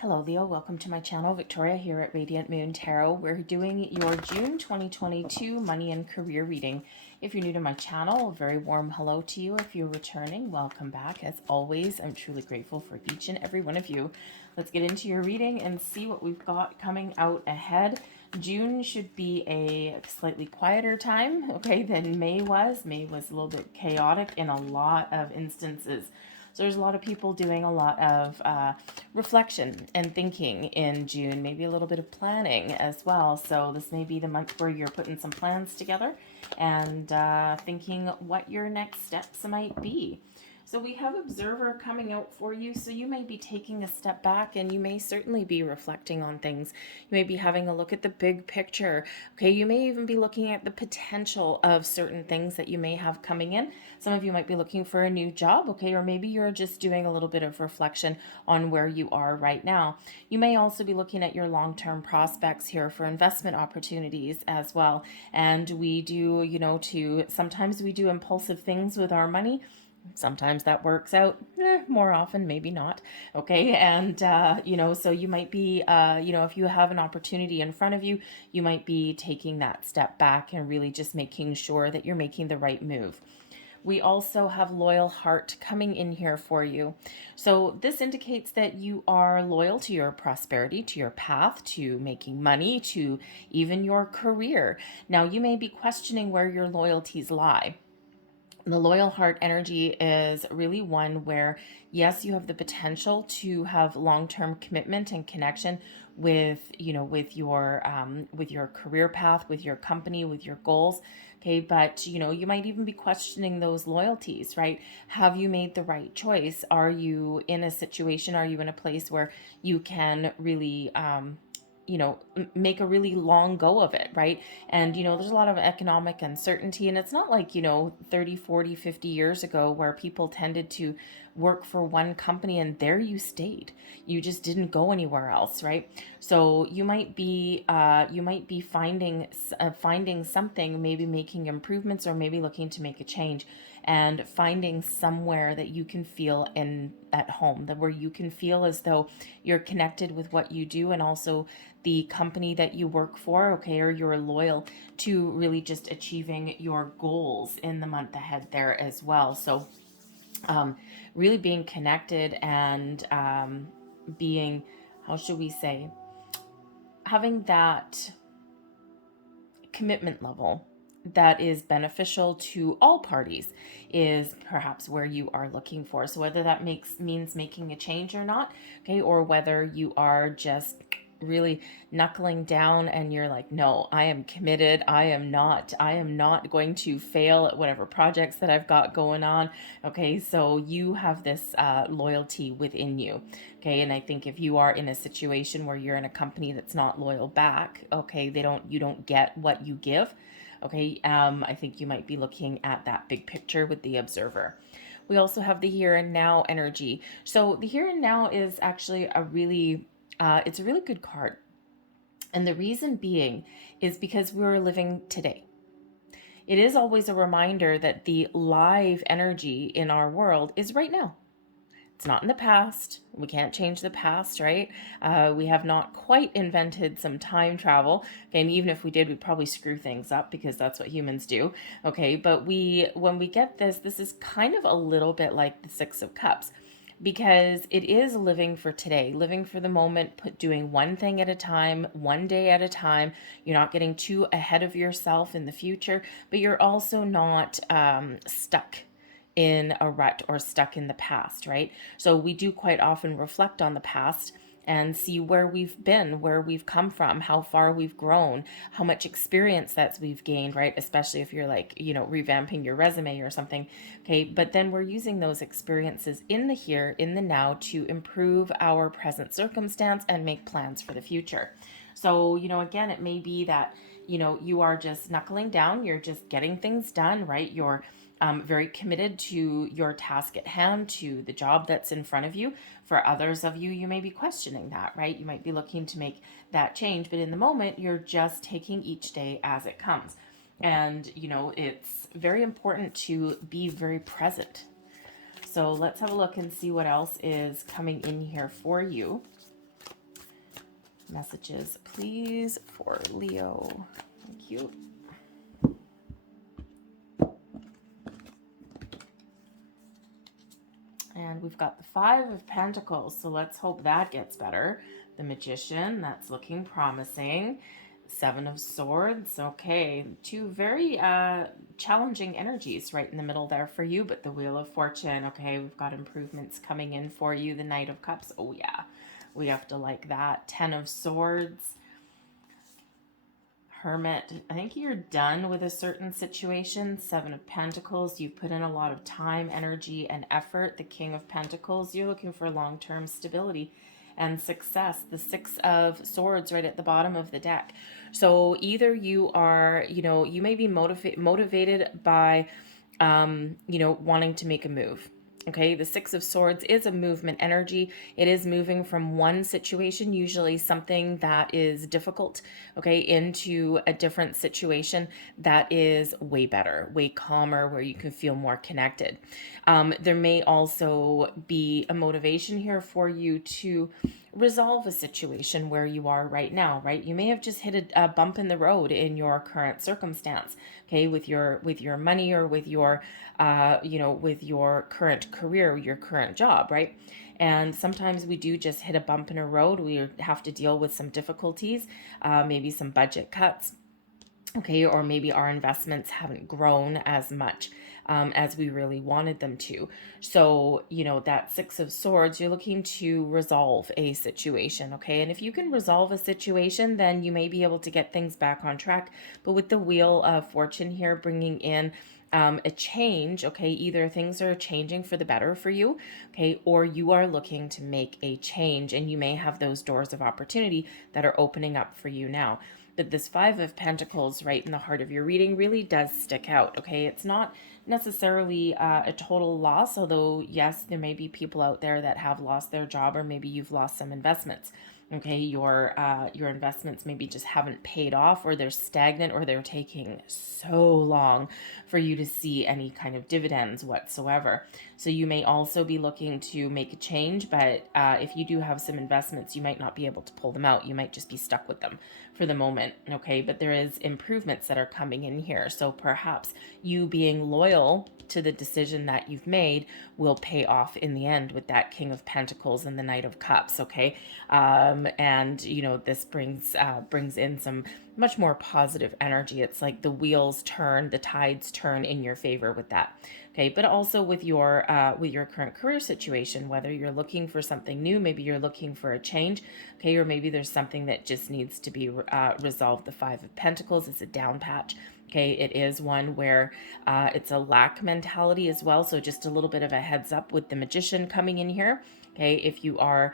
Hello Leo, welcome to my channel. Victoria here at Radiant Moon Tarot. We're doing your June 2022 money and career reading. If you're new to my channel, a very warm hello to you. If you're returning, welcome back. As always, I'm truly grateful for each and every one of you. Let's get into your reading and see what we've got coming out ahead. June should be a slightly quieter time, okay, than May was. May was a little bit chaotic in a lot of instances. So there's a lot of people doing a lot of reflection and thinking in June, maybe a little bit of planning as well. So this may be the month where you're putting some plans together and thinking what your next steps might be. So we have Observer coming out for you. So you may be taking a step back and you may certainly be reflecting on things. You may be having a look at the big picture. Okay, you may even be looking at the potential of certain things that you may have coming in. Some of you might be looking for a new job, okay, or maybe you're just doing a little bit of reflection on where you are right now. You may also be looking at your long-term prospects here for investment opportunities as well. And we do, sometimes we do impulsive things with our money. Sometimes that works out, more often, maybe not. Okay. And, so you might be, if you have an opportunity in front of you, you might be taking that step back and really just making sure that you're making the right move. We also have loyal heart coming in here for you. So this indicates that you are loyal to your prosperity, to your path, to making money, to even your career. Now, you may be questioning where your loyalties lie. The loyal heart energy is really one where, yes, you have the potential to have long-term commitment and connection with your career path, with your company, with your goals. Okay, but you might even be questioning those loyalties, right? Have you made the right choice? Are you in a situation, are you in a place where you can really make a really long go of it, right? And, there's a lot of economic uncertainty, and it's not like, 30, 40, 50 years ago where people tended to work for one company and there you stayed. You just didn't go anywhere else, right? So you might be finding something, maybe making improvements or maybe looking to make a change and finding somewhere that you can feel at home, that where you can feel as though you're connected with what you do and also the company that you work for, okay, or you're loyal to really just achieving your goals in the month ahead there as well. So really being connected and being, how should we say, having that commitment level that is beneficial to all parties is perhaps where you are looking for. So whether that means making a change or not, okay, or whether you are just really knuckling down and you're like, no, I am committed. I am not going to fail at whatever projects that I've got going on. Okay, so you have this loyalty within you. Okay, and I think if you are in a situation where you're in a company that's not loyal back, okay, you don't get what you give. Okay, I think you might be looking at that big picture with the Observer. We also have the here and now energy. So the here and now is actually it's a really good card. And the reason being is because we're living today. It is always a reminder that the live energy in our world is right now. It's not in the past. We can't change the past, right? We have not quite invented some time travel. Okay, and even if we did, we'd probably screw things up because that's what humans do. Okay, but when we get this is kind of a little bit like the Six of Cups, because it is living for today, living for the moment, doing one thing at a time, one day at a time. You're not getting too ahead of yourself in the future, but you're also not stuck in a rut or stuck in the past, right? So we do quite often reflect on the past and see where we've been, where we've come from, how far we've grown, how much experience that we've gained, right? Especially if you're like, revamping your resume or something. Okay. But then we're using those experiences in the here, in the now to improve our present circumstance and make plans for the future. So, again, it may be that, you are just knuckling down, you're just getting things done, right? You're very committed to your task at hand, to the job that's in front of you. For others of you, you may be questioning that, right? You might be looking to make that change, but in the moment, you're just taking each day as it comes. And, it's very important to be very present. So let's have a look and see what else is coming in here for you. Messages, please, for Leo. Thank you. And we've got the Five of Pentacles, so let's hope that gets better. The Magician, that's looking promising. Seven of Swords, okay. Two very challenging energies right in the middle there for you, but the Wheel of Fortune, okay, we've got improvements coming in for you. The Knight of Cups, oh yeah, we have to like that. Ten of Swords. Hermit, I think you're done with a certain situation. Seven of Pentacles, you put in a lot of time, energy, and effort. The King of Pentacles, you're looking for long-term stability and success. The Six of Swords right at the bottom of the deck. So either you are, you may be motivated by, wanting to make a move. Okay, the Six of Swords is a movement energy. It is moving from one situation, usually something that is difficult, okay, into a different situation that is way better, way calmer, where you can feel more connected. There may also be a motivation here for you to resolve a situation where you are right now, right? You may have just hit a bump in the road in your current circumstance, okay, with your money, or with your with your current career, your current job, right? And sometimes we do just hit a bump in a road. We have to deal with some difficulties, maybe some budget cuts, okay, or maybe our investments haven't grown as much as we really wanted them to. So, that Six of Swords, you're looking to resolve a situation, okay? And if you can resolve a situation, then you may be able to get things back on track. But with the Wheel of Fortune here bringing in a change, okay, either things are changing for the better for you, okay, or you are looking to make a change, and you may have those doors of opportunity that are opening up for you now. But this Five of Pentacles right in the heart of your reading really does stick out, okay? It's not necessarily a total loss, although yes, there may be people out there that have lost their job, or maybe you've lost some investments. Okay, your investments maybe just haven't paid off, or they're stagnant, or they're taking so long for you to see any kind of dividends whatsoever. So you may also be looking to make a change, but if you do have some investments, you might not be able to pull them out. You might just be stuck with them for the moment, okay? But there is improvements that are coming in here. So perhaps you being loyal to the decision that you've made will pay off in the end with that King of Pentacles and the Knight of Cups, okay? And this brings in some much more positive energy. It's like the wheels turn, the tides turn in your favor with that, okay? But also with your current career situation, whether you're looking for something new, maybe you're looking for a change, okay, or maybe there's something that just needs to be resolved. The Five of Pentacles is a down patch. Okay, it is one where it's a lack mentality as well. So just a little bit of a heads up with the Magician coming in here. Okay, if you are,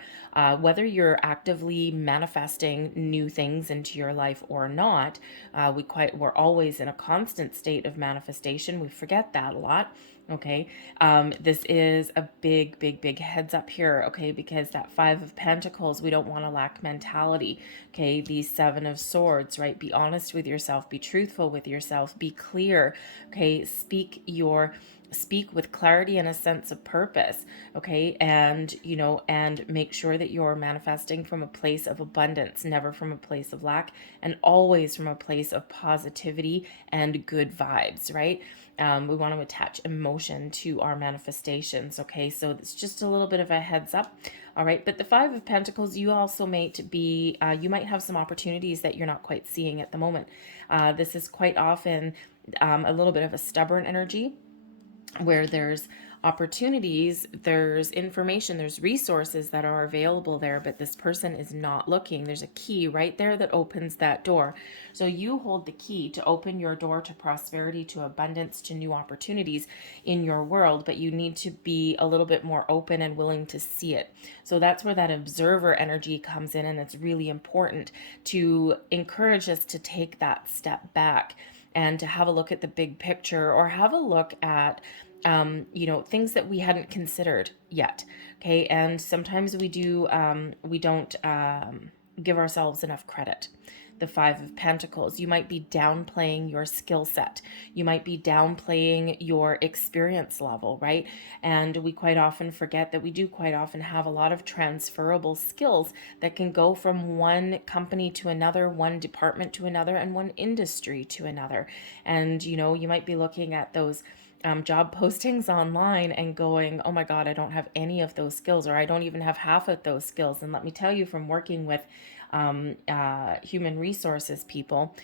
whether you're actively manifesting new things into your life or not, we're always in a constant state of manifestation. We forget that a lot. Okay, this is a big, big, big heads up here, okay, because that Five of Pentacles, we don't want a lack mentality, okay, the Seven of Swords, right, be honest with yourself, be truthful with yourself, be clear, okay, speak with clarity and a sense of purpose, okay, and make sure that you're manifesting from a place of abundance, never from a place of lack, and always from a place of positivity and good vibes, right? We want to attach emotion to our manifestations, okay? So it's just a little bit of a heads up, all right? But the Five of Pentacles, you also you might have some opportunities that you're not quite seeing at the moment. This is quite often a little bit of a stubborn energy, where there's opportunities, there's information, there's resources that are available there, but this person is not looking. There's a key right there that opens that door. So you hold the key to open your door to prosperity, to abundance, to new opportunities in your world, but you need to be a little bit more open and willing to see it. So that's where that observer energy comes in, and it's really important to encourage us to take that step back and to have a look at the big picture, or have a look at things that we hadn't considered yet. Okay. And sometimes we don't give ourselves enough credit. the Five of Pentacles. You might be downplaying your skill set. You might be downplaying your experience level, right? And we quite often forget that we do quite often have a lot of transferable skills that can go from one company to another, one department to another, and one industry to another. And, you might be looking at those job postings online and going, oh my God, I don't have any of those skills, or I don't even have half of those skills. And let me tell you, from working with human resources people,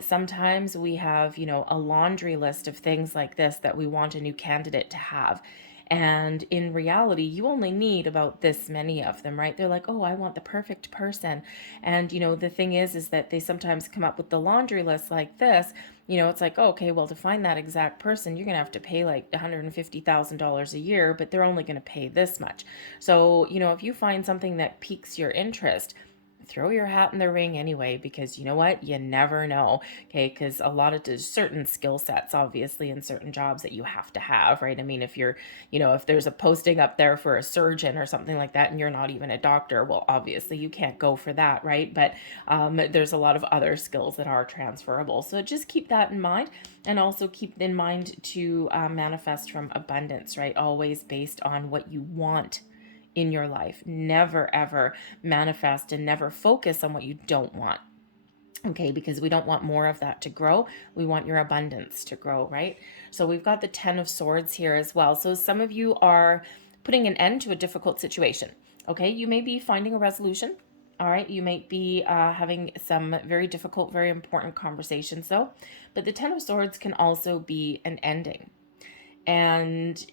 sometimes we have, a laundry list of things like this that we want a new candidate to have. And in reality, you only need about this many of them, right? They're like, oh, I want the perfect person. And, the thing is that they sometimes come up with the laundry list like this. It's like, oh, okay, well, to find that exact person, you're going to have to pay like $150,000 a year, but they're only going to pay this much. So, if you find something that piques your interest, throw your hat in the ring anyway, because you know what? You never know. Okay. Because a lot of there's certain skill sets, obviously, in certain jobs that you have to have, right? I mean, if you're, if there's a posting up there for a surgeon or something like that, and you're not even a doctor, well, obviously you can't go for that, right? But there's a lot of other skills that are transferable. So just keep that in mind. And also keep in mind to manifest from abundance, right? Always based on what you want in your life. Never ever manifest and never focus on what you don't want. Okay, because we don't want more of that to grow. We want your abundance to grow, right? So we've got the 10 of Swords here as well. So some of you are putting an end to a difficult situation. Okay, you may be finding a resolution. All right, you might be having some very difficult, very important conversations though. But the 10 of Swords can also be an ending. And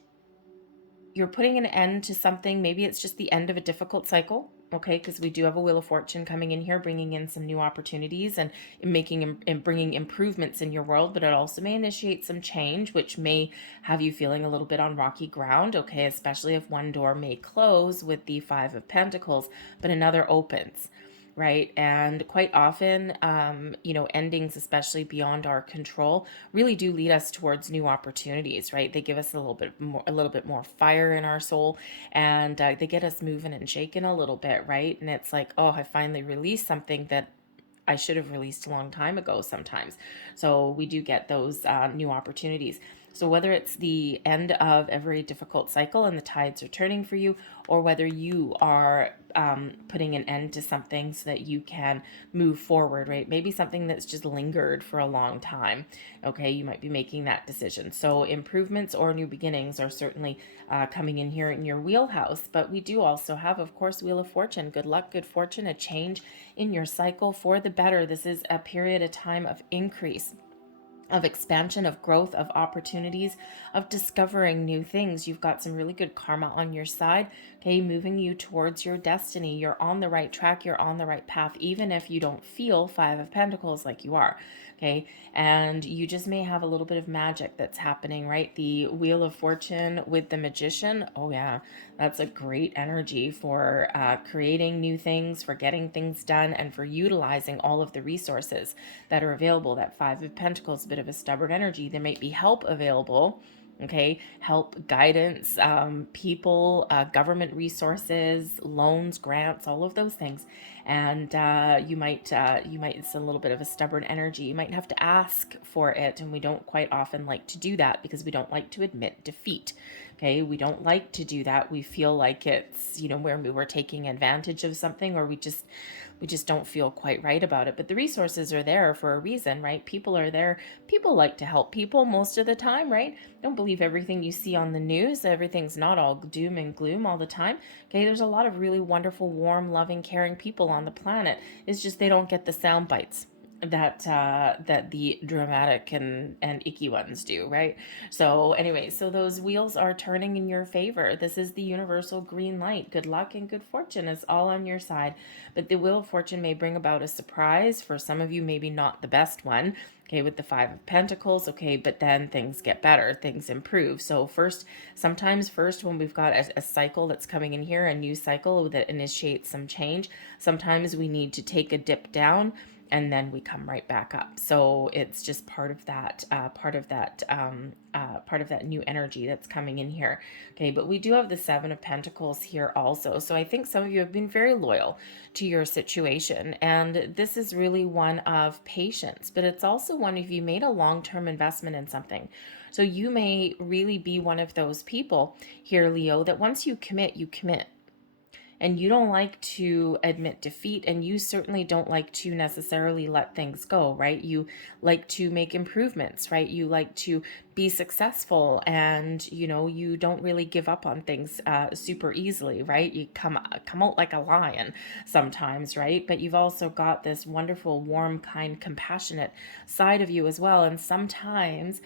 you're putting an end to something. Maybe it's just the end of a difficult cycle, okay? Because we do have a Wheel of Fortune coming in here, bringing in some new opportunities and bringing improvements in your world, but it also may initiate some change, which may have you feeling a little bit on rocky ground, okay? Especially if one door may close with the Five of Pentacles, but another opens. Right. And quite often, endings, especially beyond our control, really do lead us towards new opportunities, right? They give us a little bit more fire in our soul, and they get us moving and shaking a little bit, right? And it's like, oh, I finally released something that I should have released a long time ago sometimes. So we do get those new opportunities. So whether it's the end of a very difficult cycle and the tides are turning for you, or whether you are putting an end to something so that you can move forward, right? Maybe something that's just lingered for a long time. Okay, you might be making that decision. So improvements or new beginnings are certainly coming in here in your wheelhouse. But we do also have, of course, Wheel of Fortune. Good luck, good fortune, a change in your cycle for the better. This is a period, a time of increase, of expansion, of growth, of opportunities, of discovering new things. You've got some really good karma on your side, okay, moving you towards your destiny. You're on the right track. You're on the right path, even if you don't feel Five of Pentacles like you are, okay? And you just may have a little bit of magic that's happening, right? The Wheel of Fortune with the Magician, oh yeah, that's a great energy for creating new things, for getting things done, and for utilizing all of the resources that are available. That Five of Pentacles, a bit of a stubborn energy. There might be help available, okay? Help, guidance, people, government resources, loans, grants, all of those things. And you might, it's a little bit of a stubborn energy. You might have to ask for it. And we don't quite often like to do that because we don't like to admit defeat. Okay, we don't like to do that. We feel like it's, where we were taking advantage of something, or we just don't feel quite right about it. But the resources are there for a reason, right? People are there. People like to help people most of the time, right? Don't believe everything you see on the news. Everything's not all doom and gloom all the time. Okay, there's a lot of really wonderful, warm, loving, caring people on the planet. It's just they don't get the sound bites that the dramatic and icky ones do, right? So anyway, so those wheels are turning in your favor. This is the universal green light. Good luck and good fortune is all on your side. But the Wheel of Fortune may bring about a surprise. For some of you, maybe not the best one, okay, with the Five of Pentacles, okay, but then things get better, things improve. So sometimes when we've got a cycle that's coming in here, a new cycle that initiates some change, sometimes we need to take a dip down and then we come right back up. So it's just part of that, part of that new energy that's coming in here. Okay, but we do have the Seven of Pentacles here also. So I think some of you have been very loyal to your situation, and this is really one of patience, but it's also one of you made a long-term investment in something. So you may really be one of those people here, Leo, that once you commit, you commit. And you don't like to admit defeat, and you certainly don't like to necessarily let things go, right? You like to make improvements, right? You like to be successful, and you don't really give up on things super easily, right? You come out like a lion sometimes, right? But you've also got this wonderful, warm, kind, compassionate side of you as well, and sometimes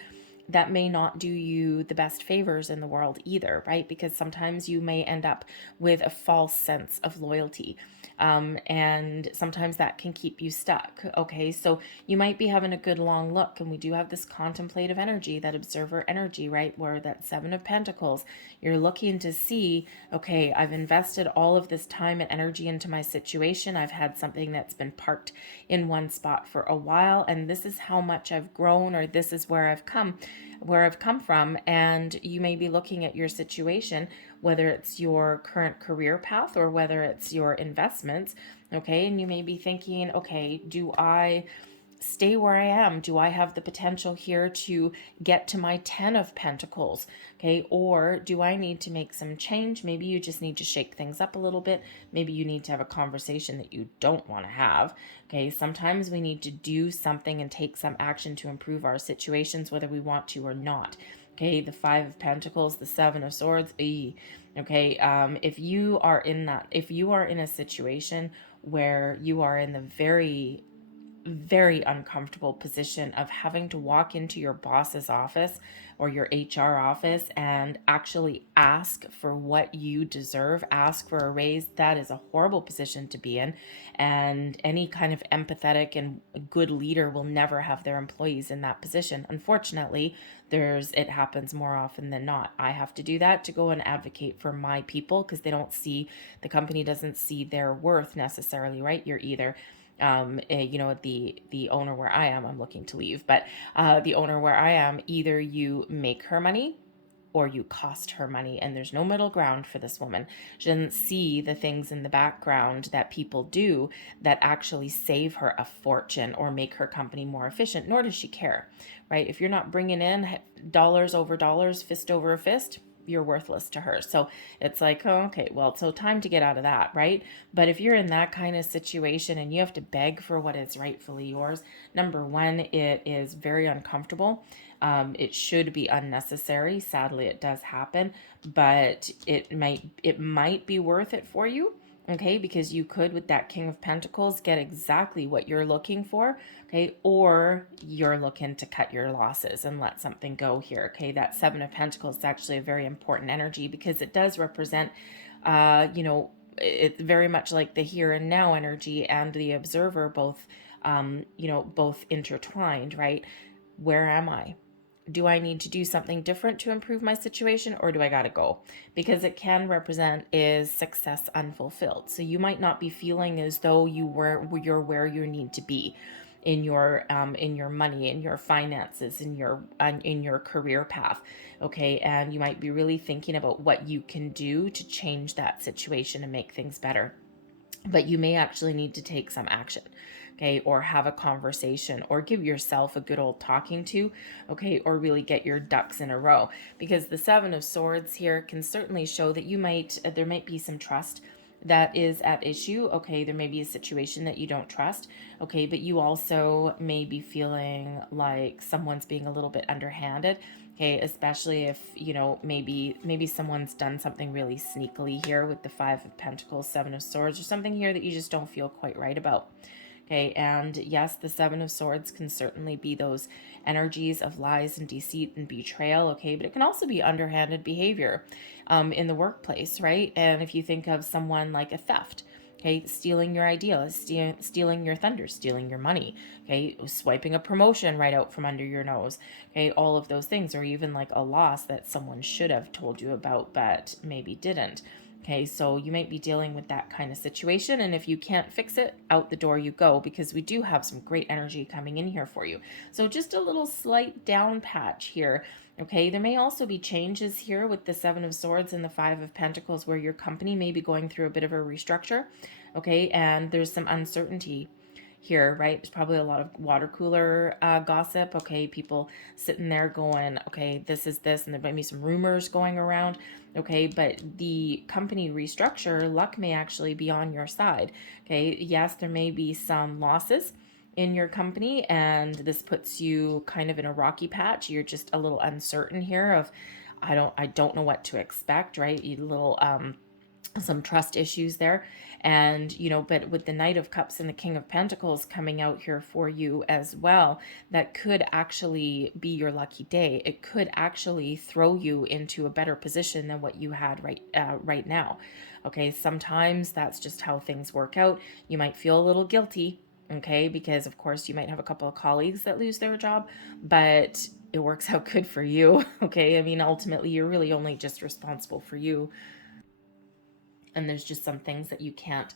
that may not do you the best favors in the world either, right? Because sometimes you may end up with a false sense of loyalty. And sometimes that can keep you stuck. Okay, so you might be having a good long look, and we do have this contemplative energy, that observer energy, right? Where that Seven of Pentacles, you're looking to see, okay, I've invested all of this time and energy into my situation. I've had something that's been parked in one spot for a while, and this is how much I've grown, or this is where I've come from. And you may be looking at your situation, whether it's your current career path or whether it's your investments, okay? And you may be thinking, okay, do I stay where I am? Do I have the potential here to get to my 10 of Pentacles? Okay, or do I need to make some change? Maybe you just need to shake things up a little bit. Maybe you need to have a conversation that you don't want to have. Okay, sometimes we need to do something and take some action to improve our situations, whether we want to or not. Okay, the Five of Pentacles, the Seven of Swords. Okay, if you are in a situation where you are in the very very uncomfortable position of having to walk into your boss's office or your HR office and actually ask for what you deserve, ask for a raise, that is a horrible position to be in. And any kind of empathetic and good leader will never have their employees in that position. Unfortunately, it happens more often than not. I have to do that to go and advocate for my people, because the company doesn't see their worth necessarily, right? You're either the owner where I am, I'm looking to leave, but the owner where I am, either you make her money or you cost her money, and there's no middle ground for this woman. She doesn't see the things in the background that people do that actually save her a fortune or make her company more efficient, nor does she care, right? If you're not bringing in dollars over dollars, fist over fist, you're worthless to her. So it's like, oh, okay, well, so time to get out of that, right? But if you're in that kind of situation and you have to beg for what is rightfully yours, number one, it is very uncomfortable. It should be unnecessary. Sadly, it does happen, but it might be worth it for you. Okay, because you could, with that King of Pentacles, get exactly what you're looking for. Okay, or you're looking to cut your losses and let something go here. Okay, that Seven of Pentacles is actually a very important energy, because it does represent, it's very much like the here and now energy and the observer, both, both intertwined, right? Where am I? Do I need to do something different to improve my situation, or do I gotta go? Because it can represent is success unfulfilled. So you might not be feeling as though you're where you need to be in your money, in your finances, in your career path. Okay, and you might be really thinking about what you can do to change that situation and make things better. But you may actually need to take some action, okay, or have a conversation, or give yourself a good old talking to, okay, or really get your ducks in a row, because the Seven of Swords here can certainly show that there might be some trust that is at issue. Okay, there may be a situation that you don't trust. Okay, but you also may be feeling like someone's being a little bit underhanded. Okay, especially if, maybe someone's done something really sneakily here with the Five of Pentacles, Seven of Swords, or something here that you just don't feel quite right about. Okay, and yes, the Seven of Swords can certainly be those energies of lies and deceit and betrayal, okay, but it can also be underhanded behavior in the workplace, right? And if you think of someone like a theft, okay, stealing your ideas, stealing your thunder, stealing your money, okay, swiping a promotion right out from under your nose, okay, all of those things, or even like a loss that someone should have told you about but maybe didn't. Okay, so you might be dealing with that kind of situation. And if you can't fix it, out the door you go, because we do have some great energy coming in here for you. So just a little slight down patch here. Okay, there may also be changes here with the Seven of Swords and the Five of Pentacles where your company may be going through a bit of a restructure. Okay, and there's some uncertainty here, right? There's probably a lot of water cooler gossip. Okay, people sitting there going, okay, this is this, and there might be some rumors going around. Okay, but the company restructure, luck may actually be on your side. Okay, yes, there may be some losses in your company, and this puts you kind of in a rocky patch. You're just a little uncertain here of, I don't know what to expect, right? You little some trust issues there. And but with the Knight of Cups and the King of Pentacles coming out here for you as well, that could actually be your lucky day. It could actually throw you into a better position than what you had right now. Okay, sometimes that's just how things work out. You might feel a little guilty, okay, because of course you might have a couple of colleagues that lose their job, but it works out good for you. Okay, I mean, ultimately you're really only just responsible for you, and there's just some things that you can't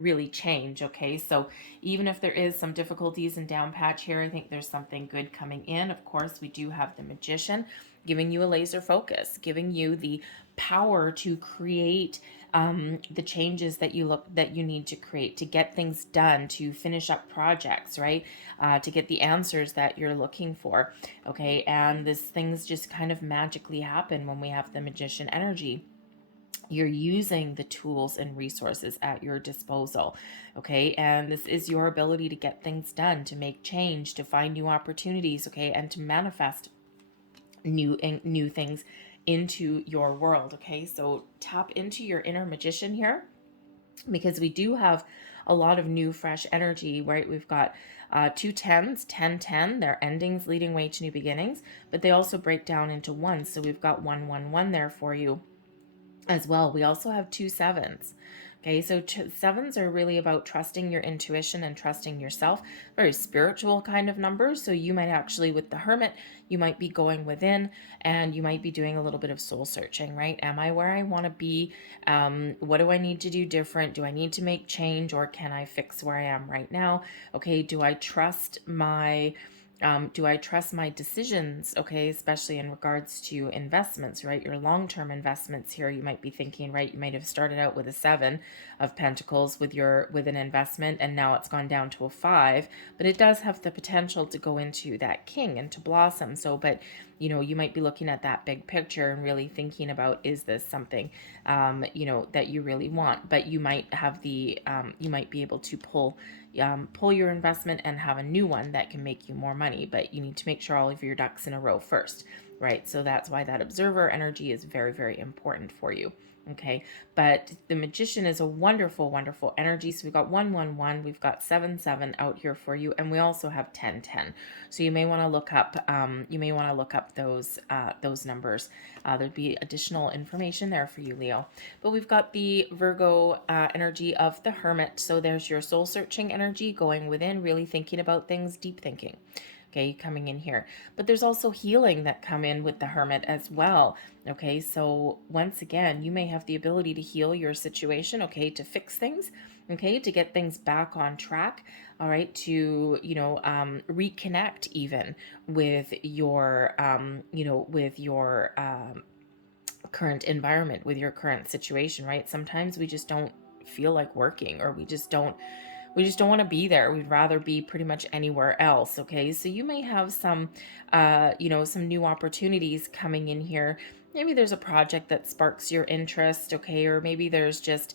really change. Okay, so even if there is some difficulties and down patch here, I think there's something good coming in. Of course, we do have the Magician giving you a laser focus, giving you the power to create the changes that you need to create, to get things done, to finish up projects, right? To get the answers that you're looking for. Okay, and these things just kind of magically happen when we have the Magician energy. You're using the tools and resources at your disposal. Okay, and this is your ability to get things done, to make change, to find new opportunities. Okay, and to manifest new things into your world. Okay, so tap into your inner magician here, because we do have a lot of new fresh energy, right? We've got two tens, 10, 10, they're endings leading way to new beginnings, but they also break down into ones. So we've got 1, 1, 1 there for you as well. We also have two sevens. Okay, so sevens are really about trusting your intuition and trusting yourself. Very spiritual kind of numbers. So you might actually, with the Hermit, you might be going within and you might be doing a little bit of soul searching, right? Am I where I want to be? What do I need to do different? Do I need to make change, or can I fix where I am right now? Okay, do I trust my decisions? Okay, especially in regards to investments, right? Your long-term investments here, you might be thinking, right? You might have started out with a 7 of Pentacles with an investment, and now it's gone down to a 5, but it does have the potential to go into that King and to blossom. So, but you might be looking at that big picture and really thinking about, is this something, that you really want? But you might have you might be able to pull your investment and have a new one that can make you more money, but you need to make sure all of your ducks in a row first, right? So that's why that observer energy is very, very important for you. Okay, but the Magician is a wonderful, wonderful energy. So we've got 1, 1, 1, we've got 7, 7 out here for you, and we also have 10, 10. So you may want to look up those numbers. There'd be additional information there for you, Leo. But we've got the Virgo energy of the Hermit. So there's your soul searching energy, going within, really thinking about things, deep thinking. Okay, coming in here. But there's also healing that come in with the Hermit as well. Okay, so once again, you may have the ability to heal your situation, okay, to fix things, okay, to get things back on track, all right, to, reconnect even with your, current environment, with your current situation, right? Sometimes we just don't feel like working, or we just don't want to be there. We'd rather be pretty much anywhere else. Okay, so you may have some some new opportunities coming in here. Maybe there's a project that sparks your interest, okay, or maybe there's just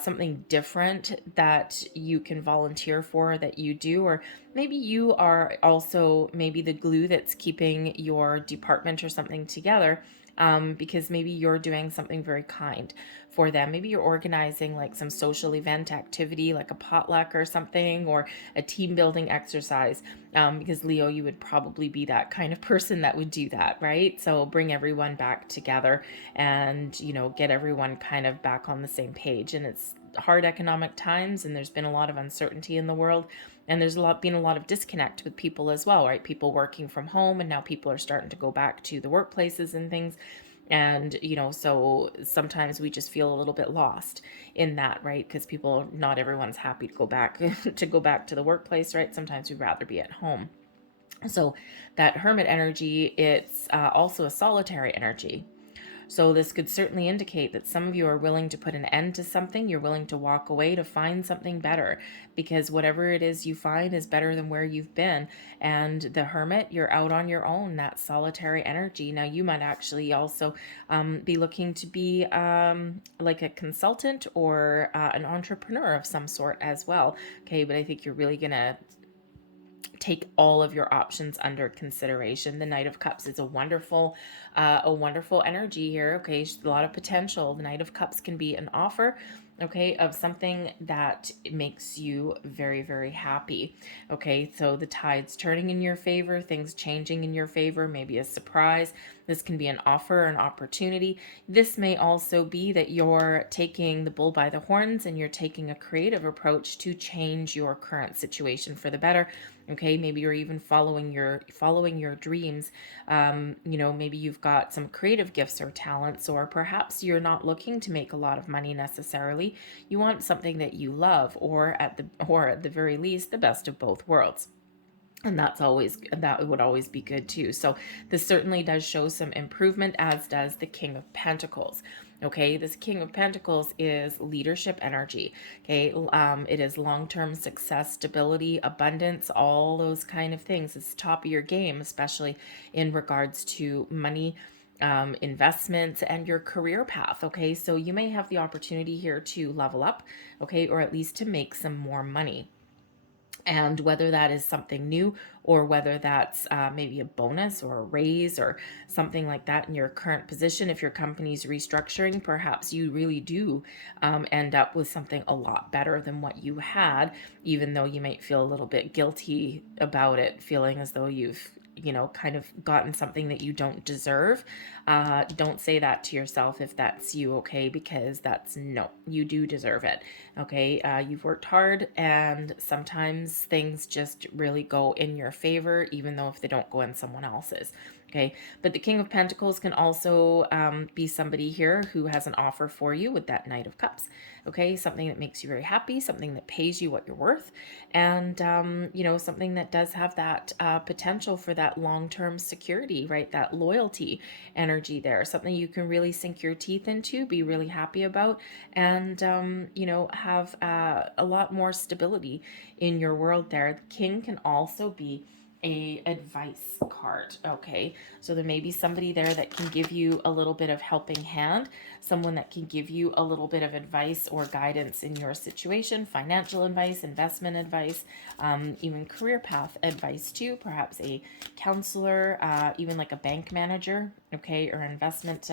something different that you can volunteer for, that you do, or maybe you are also maybe the glue that's keeping your department or something together, because maybe you're doing something very kind for them. Maybe you're organizing like some social event activity, like a potluck or something, or a team building exercise, because Leo, you would probably be that kind of person that would do that, right? So bring everyone back together and, get everyone kind of back on the same page. And it's hard economic times, and there's been a lot of uncertainty in the world, and there's been a lot of disconnect with people as well, right? People working from home, and now people are starting to go back to the workplaces and things. And, so sometimes we just feel a little bit lost in that, right? Because not everyone's happy to go back to the workplace, right? Sometimes we'd rather be at home. So that hermit energy, it's also a solitary energy. So this could certainly indicate that some of you are willing to put an end to something. You're willing to walk away to find something better, because whatever it is you find is better than where you've been. And the hermit, you're out on your own, that solitary energy. Now you might actually also be looking to be like a consultant or an entrepreneur of some sort as well. Okay, but I think you're really gonna take all of your options under consideration. The Knight of Cups is a wonderful energy here. Okay, a lot of potential. The Knight of Cups can be an offer, okay, of something that makes you very, very happy. Okay, so the tide's turning in your favor, things changing in your favor, maybe a surprise. This can be an offer, an opportunity. This may also be that you're taking the bull by the horns and you're taking a creative approach to change your current situation for the better. Okay, maybe you're even following your dreams. Maybe you've got some creative gifts or talents, or perhaps you're not looking to make a lot of money necessarily. You want something that you love, or at the very least, the best of both worlds. And that would always be good too. So this certainly does show some improvement, as does the King of Pentacles. Okay, this King of Pentacles is leadership energy. Okay, it is long-term success, stability, abundance, all those kind of things. It's top of your game, especially in regards to money, investments, and your career path. Okay, so you may have the opportunity here to level up, okay, or at least to make some more money. And whether that is something new, or whether that's maybe a bonus or a raise or something like that in your current position, if your company's restructuring, perhaps you really do end up with something a lot better than what you had, even though you might feel a little bit guilty about it, feeling as though you've kind of gotten something that you don't deserve. Don't say that to yourself if that's you, okay? Because no, you do deserve it, okay? You've worked hard, and sometimes things just really go in your favor, even though if they don't go in someone else's. Okay, but the King of Pentacles can also be somebody here who has an offer for you with that Knight of Cups. Okay, something that makes you very happy, something that pays you what you're worth, and something that does have that potential for that long-term security, right? That loyalty energy there, something you can really sink your teeth into, be really happy about, and have a lot more stability in your world there. The King can also be a advice card. Okay, so there may be somebody there that can give you a little bit of helping hand, someone that can give you a little bit of advice or guidance in your situation, financial advice, investment advice, even career path advice too, perhaps a counselor, even like a bank manager, okay, or investment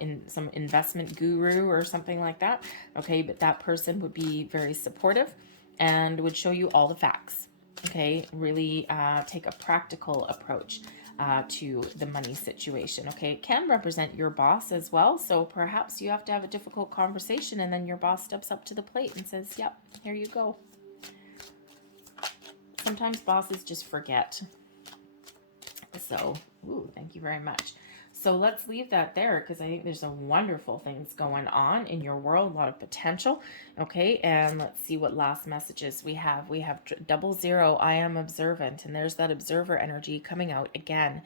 in some investment guru or something like that. Okay, but that person would be very supportive and would show you all the facts. Okay, really take a practical approach to the money situation. Okay, it can represent your boss as well. So perhaps you have to have a difficult conversation, and then your boss steps up to the plate and says, "Yep, here you go." Sometimes bosses just forget. So, thank you very much. So let's leave that there, because I think there's some wonderful things going on in your world, a lot of potential. Okay, and let's see what last messages we have. We have 00, I am observant, and there's that observer energy coming out again.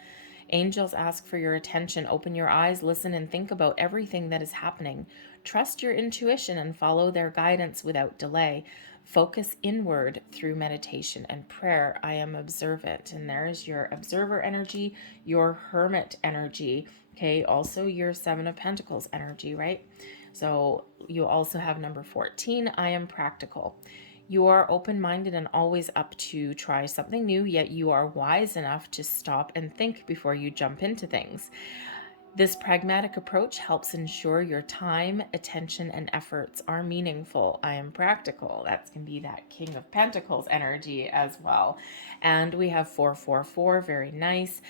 Angels ask for your attention. Open your eyes, listen, and think about everything that is happening. Trust your intuition and follow their guidance without delay. Focus inward through meditation and prayer. I am observant. And there's your observer energy, your hermit energy. Okay, also your 7 of Pentacles energy, right? So you also have number 14, I am practical. You are open-minded and always up to try something new, yet you are wise enough to stop and think before you jump into things. This pragmatic approach helps ensure your time, attention, and efforts are meaningful. I am practical. That can be that King of Pentacles energy as well. And we have 444, very nice.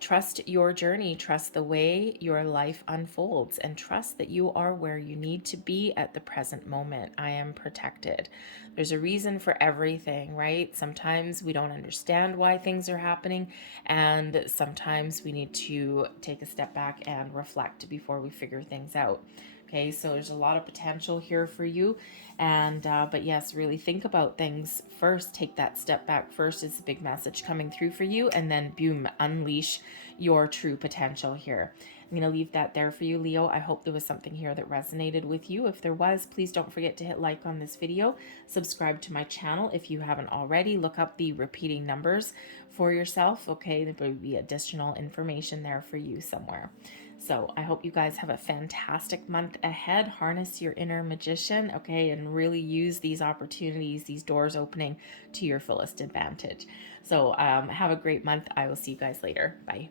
Trust your journey, trust the way your life unfolds, and trust that you are where you need to be at the present moment. I am protected. There's a reason for everything, right? Sometimes we don't understand why things are happening, and sometimes we need to take a step step back and reflect before we figure things out. Okay, so there's a lot of potential here for you. And, but yes, really think about things first. Take that step back first is a big message coming through for you. And then, boom, unleash your true potential here. I'm going to leave that there for you, Leo. I hope there was something here that resonated with you. If there was, please don't forget to hit like on this video. Subscribe to my channel if you haven't already. Look up the repeating numbers for yourself. Okay, there will be additional information there for you somewhere. So I hope you guys have a fantastic month ahead. Harness your inner magician, okay, and really use these opportunities, these doors opening to your fullest advantage. So have a great month. I will see you guys later. Bye.